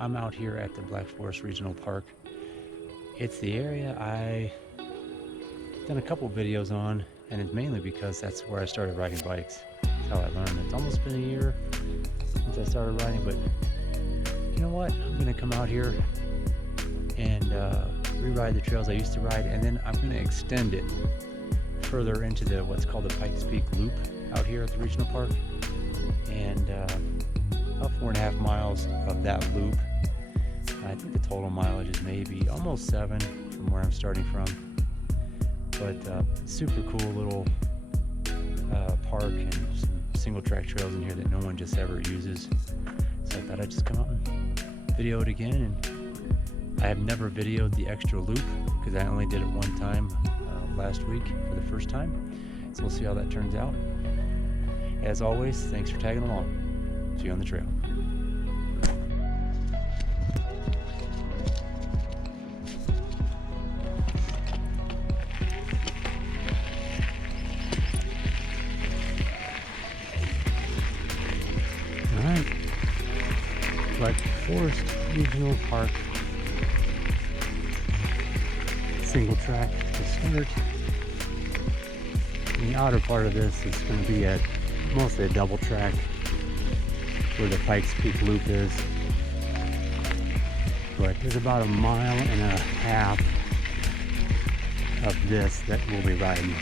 I'm out here at the Black Forest Regional Park. It's the area I done a couple videos on, and it's mainly because that's where I started riding bikes. That's how I learned. It's almost been a year since I started riding, but you know what? I'm gonna come out here and re-ride the trails I used to ride, and then I'm gonna extend it further into the what's called the Pikes Peak Loop out here at the regional park, and about 4.5 miles of that loop. I think the total mileage is maybe almost 7 from where I'm starting from. But super cool little park, and some single track trails in here that no one just ever uses. So I thought I'd just come out and video it again. And I have never videoed the extra loop because I only did it one time last week for the first time. So we'll see how that turns out. As always, thanks for tagging along. See you on the trail. Alright, Black Forest Regional Park, single track to start. And the outer part of this is going to be mostly a double track where the Pikes Peak Loop is. But there's about 1.5 miles of this that we'll be riding.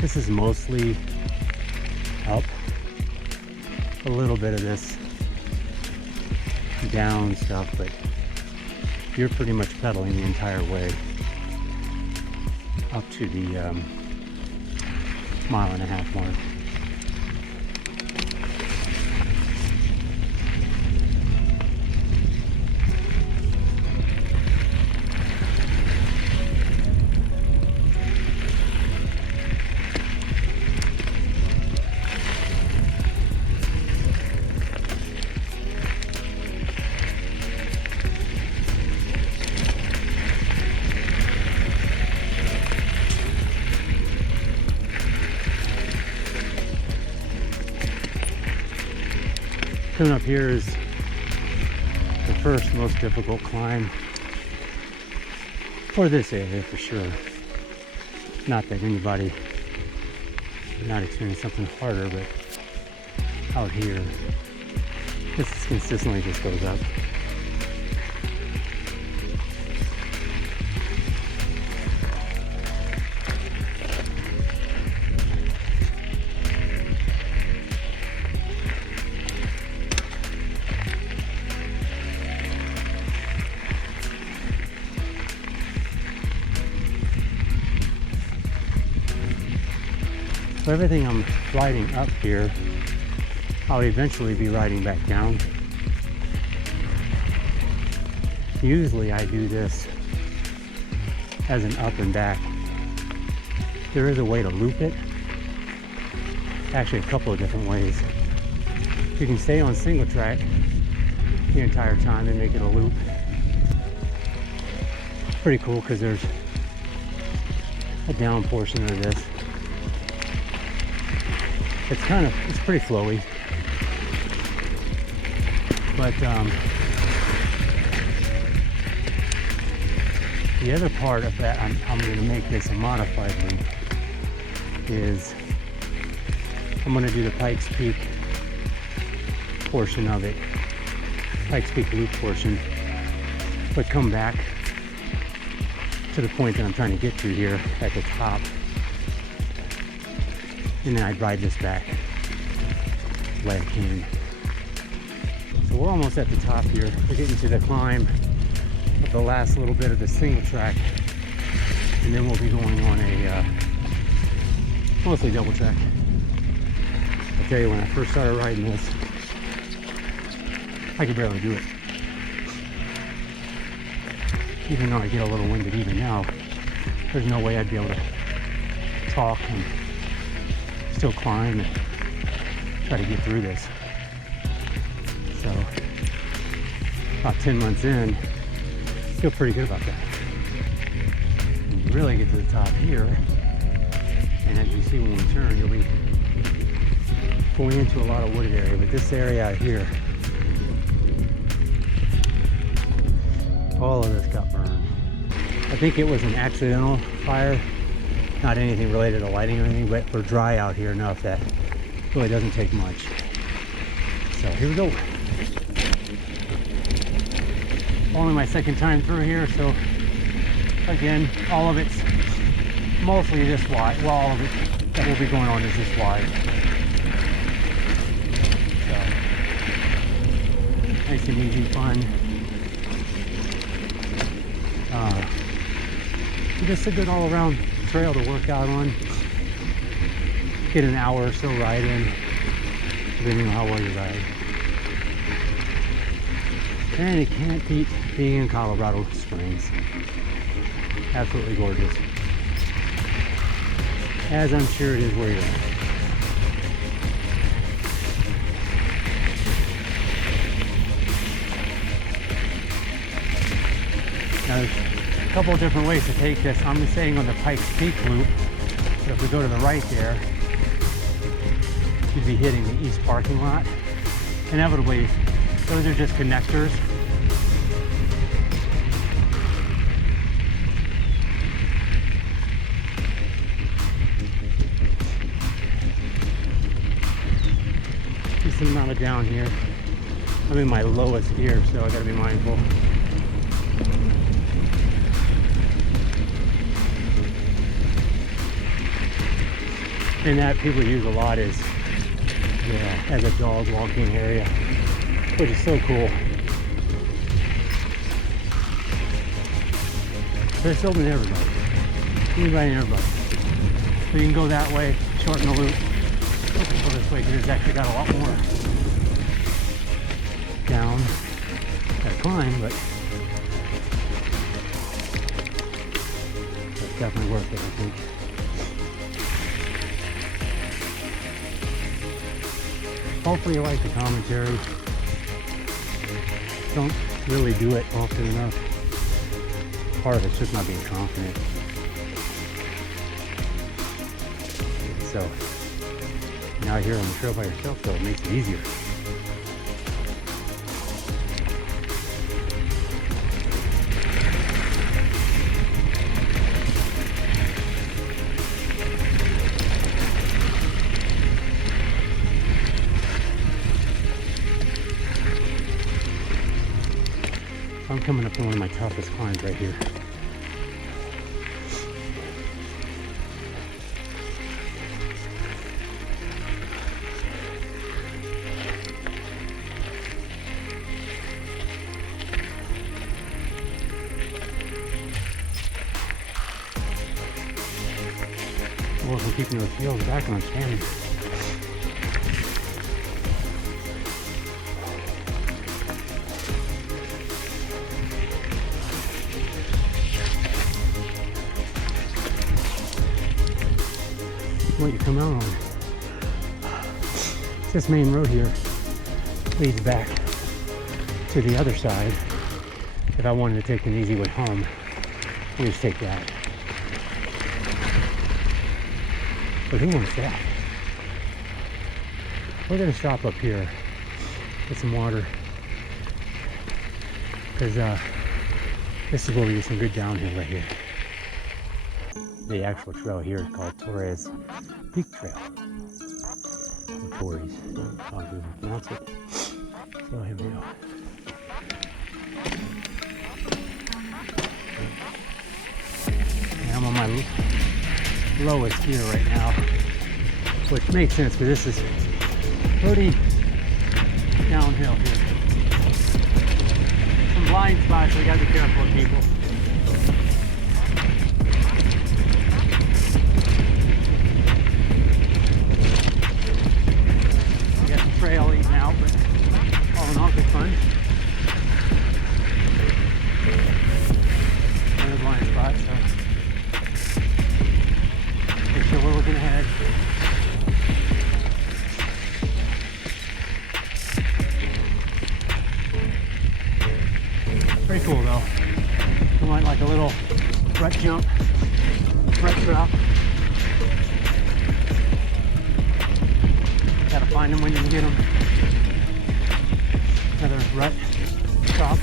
This is mostly up. A little bit of this down stuff, but you're pretty much pedaling the entire way up to the 1.5 mile mark. Coming up here is the first most difficult climb for this area for sure. Not that anybody would not experience something harder, but out here, this consistently just goes up. So everything I'm riding up here, I'll eventually be riding back down. Usually I do this as an up and back. There is a way to loop it. Actually, a couple of different ways. You can stay on single track the entire time and make it a loop. It's pretty cool because there's a down portion of this. It's pretty flowy, but the other part of that, I'm going to make this a modified loop, is I'm going to do the Pikes Peak portion of it, Pikes Peak loop portion, but come back to the point that I'm trying to get to here at the top. And then I'd ride this back like I can. So we're almost at the top here. We're getting to the climb of the last little bit of the single track, and then we'll be going on a mostly double track. I'll tell you, when I first started riding this, I could barely do it. Even though I get a little winded even now, there's no way I'd be able to talk and still climb and try to get through this. So about 10 months in, I feel pretty good about that. When you really get to the top here, and as you see when we turn, you'll be going into a lot of wooded area, but this area out here all of this got burned. I think it was an accidental fire, not anything related to lighting or anything, but we're dry out here enough that it really doesn't take much. So here we go. Only my second time through here, so again, all of it's mostly this wide. Well, all of it that will be going on is this wide. So nice and easy, fun. Just a good all-around trail to work out on. Get an hour or so ride in, depending on how well you ride. And it can't beat being in Colorado Springs. Absolutely gorgeous. As I'm sure it is where you're at. Now, there's a couple of different ways to take this. I'm staying on the Pikes Peak loop. So if we go to the right there, you'd be hitting the east parking lot. Inevitably, those are just connectors. Decent amount of down here. I'm in my lowest gear, so I gotta be mindful. And that people use a lot is as a dog walking area, which is so cool. But it's open to everybody, anybody and everybody. So you can go that way, shorten the loop. Let's go this way because it's actually got a lot more down. Gotta climb, but it's definitely worth it, I think. Hopefully you like the commentary. Don't really do it often enough. Part of it's just not being confident. So now here on the trail by yourself, though, it makes it easier. I'm coming up on one of my toughest climbs right here. I wasn't keeping those heels back on standing. What you come out on. This main road here leads back to the other side. If I wanted to take an easy way home, we just take that. But who wants that? We're gonna stop up here, get some water, because this is where we do some good downhill right here. The actual trail here is called Torres Peak Trail. Or Torres, how do you pronounce it? So here we go. And I'm on my lowest gear right now, which makes sense because this is pretty downhill here. Some blind spots, so you gotta be careful with people. Trail eating out, but all in all, good fun. Another blind spot, so make sure we're looking ahead. Pretty cool though. You want like a little rut jump, rut drop. Gotta find them when you can get them. Another rut drop.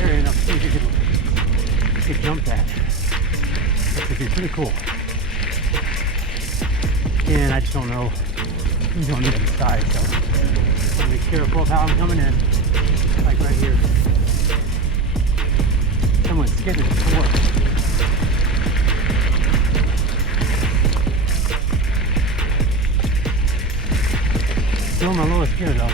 area enough so you could jump that. That could be pretty cool. And I just don't know who's on the other side, so I'm gonna be careful of how I'm coming in. Like right here. Someone's skidding to work. Still my lowest gear though.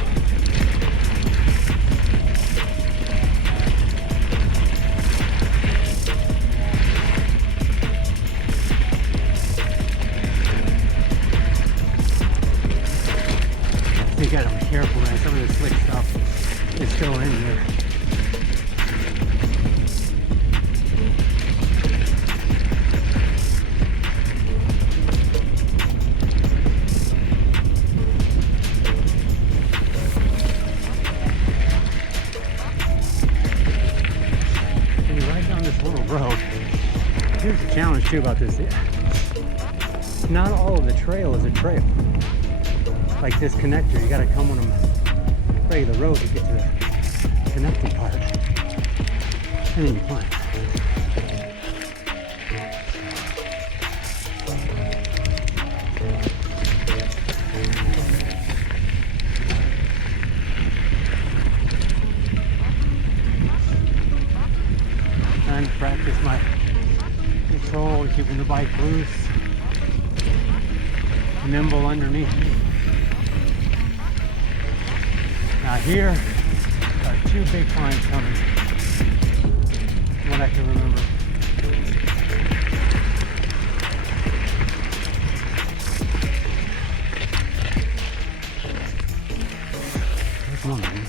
You gotta be careful, man. Some of the slick stuff is still in here. And you're right down this little road. Here's the challenge too about this. Not all of the trail is a trail. Like this connector, you gotta come on a regular road to get to the connecting part. And then you climb. Trying to practice my control, keeping the bike loose, nimble underneath me. Now here are two big climbs coming, from what I can remember. There's one of them.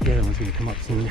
The other one's going to come up soon.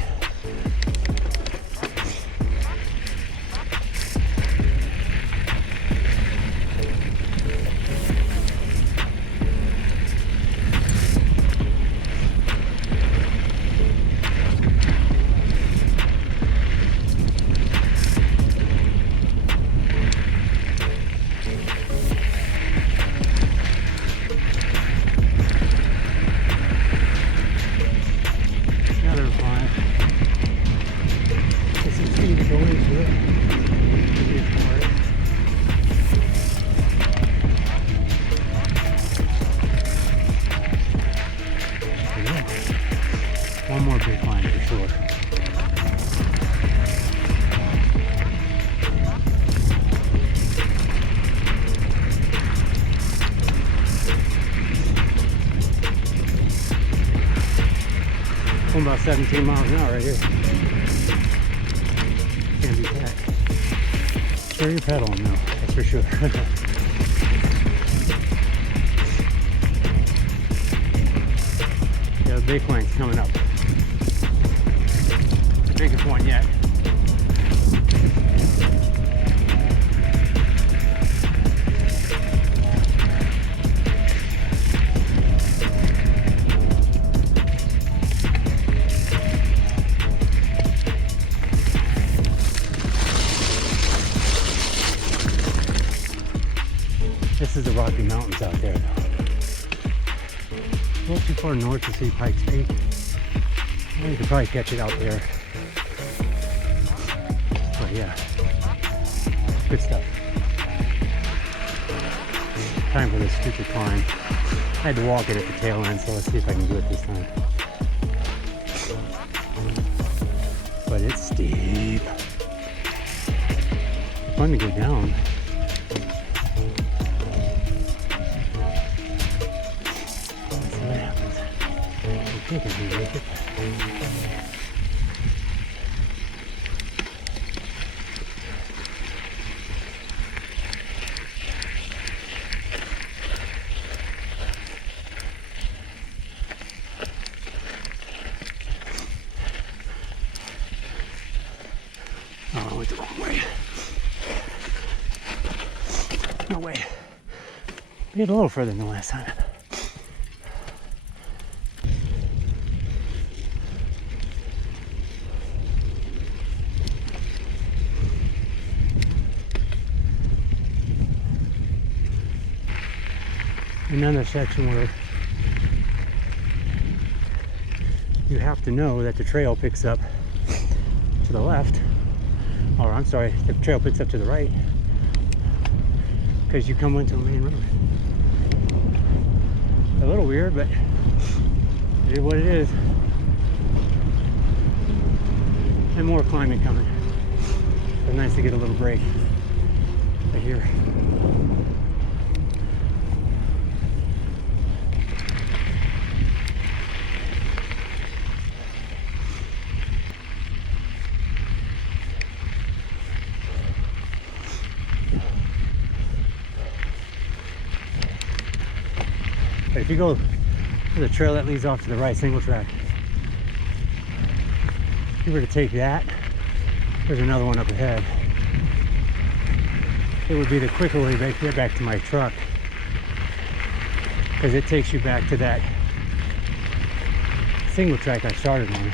One more big climb for sure. Going about 17 miles an hour right here. Can't beat that. Sure you're pedaling though, that's for sure. Yeah, the big flank's coming up. The biggest one yet. This is the Rocky Mountains out there. A little too far north to see Pikes Peak. You could probably catch it out there. But yeah, good stuff. Time for this stupid climb. I had to walk it at the tail end, so let's see if I can do it this time. But it's steep. It's fun to go down. Let's see what happens. I think I can make it. Oh, I went the wrong way. No way. Made it a little further than the last time. Another section where you have to know that the trail picks up to the left, or I'm sorry, the trail picks up to the right, because you come into a main road. A little weird, but it is what it is. And more climbing coming. It's nice to get a little break right here. But if you go to the trail that leads off to the right, single track, if you were to take that, there's another one up ahead. It would be the quicker way back here, back to my truck, because it takes you back to that single track I started on.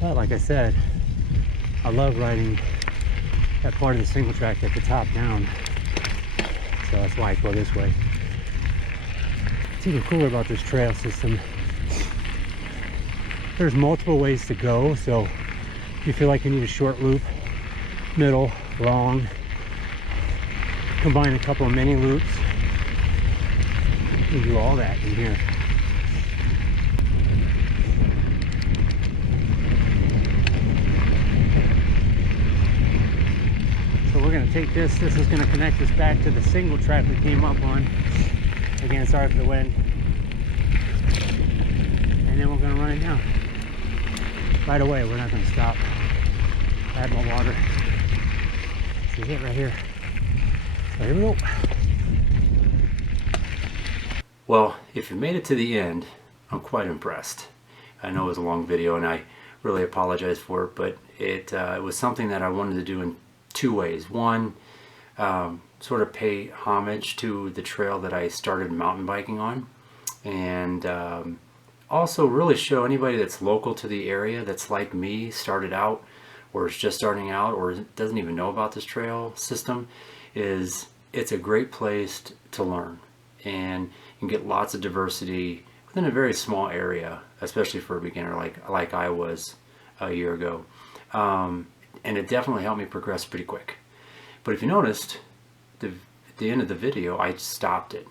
But like I said, I love riding that part of the single track at the top down, so that's why I go this way. What's even cooler about this trail system, there's multiple ways to go, so if you feel like you need a short loop, middle, long, combine a couple of mini loops, you can do all that in here. So we're going to take this is going to connect us back to the single track we came up on. Again, sorry for the wind. And then we're going to run it down. Right away, we're not going to stop. Add more water. This is it right here. So here we go. Well, if you made it to the end, I'm quite impressed. I know it was a long video and I really apologize for it, but it was something that I wanted to do in two ways. One, sort of pay homage to the trail that I started mountain biking on, and also really show anybody that's local to the area that's like me, started out or is just starting out or doesn't even know about this trail system, is it's a great place to learn, and you can get lots of diversity within a very small area, especially for a beginner like I was a year ago. And it definitely helped me progress pretty quick. But if you noticed, at the end of the video, I stopped it.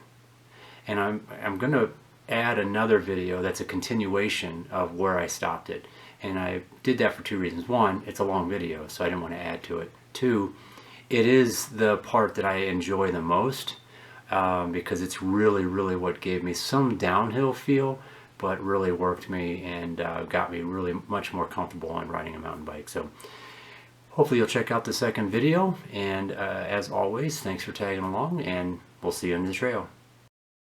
And I'm going to add another video that's a continuation of where I stopped it. And I did that for two reasons. One, it's a long video, so I didn't want to add to it. Two, it is the part that I enjoy the most, because it's really, really what gave me some downhill feel, but really worked me and got me really much more comfortable on riding a mountain bike. So hopefully you'll check out the second video, and as always, thanks for tagging along, and we'll see you on the trail.